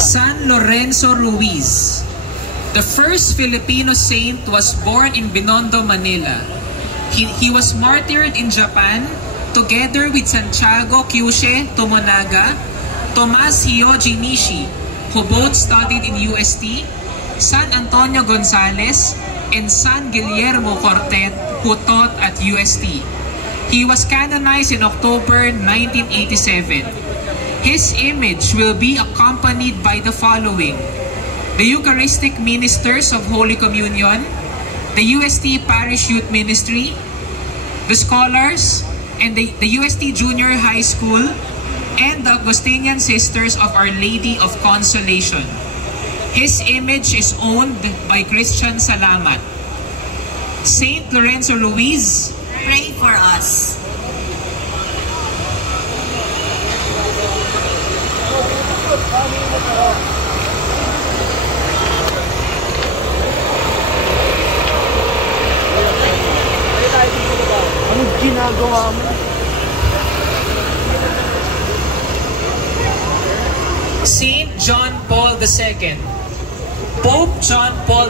San Lorenzo Ruiz. The first Filipino saint was born in Binondo, Manila. He was martyred in Japan together with Santiago Kyushe Tomonaga, Tomas Hyoji Nishi, who both studied in UST, San Antonio Gonzales, and San Guillermo Cortet, who taught at UST. He was canonized in October 1987. His image will be accompanied by the following: the Eucharistic Ministers of Holy Communion, the UST Parish Youth Ministry, the Scholars, and the UST Junior High School, and the Augustinian Sisters of Our Lady of Consolation. His image is owned by Christian Salamat. Saint Lorenzo Ruiz, pray for us. Anong ginagawa mo? Saint John Paul II. Pope John Paul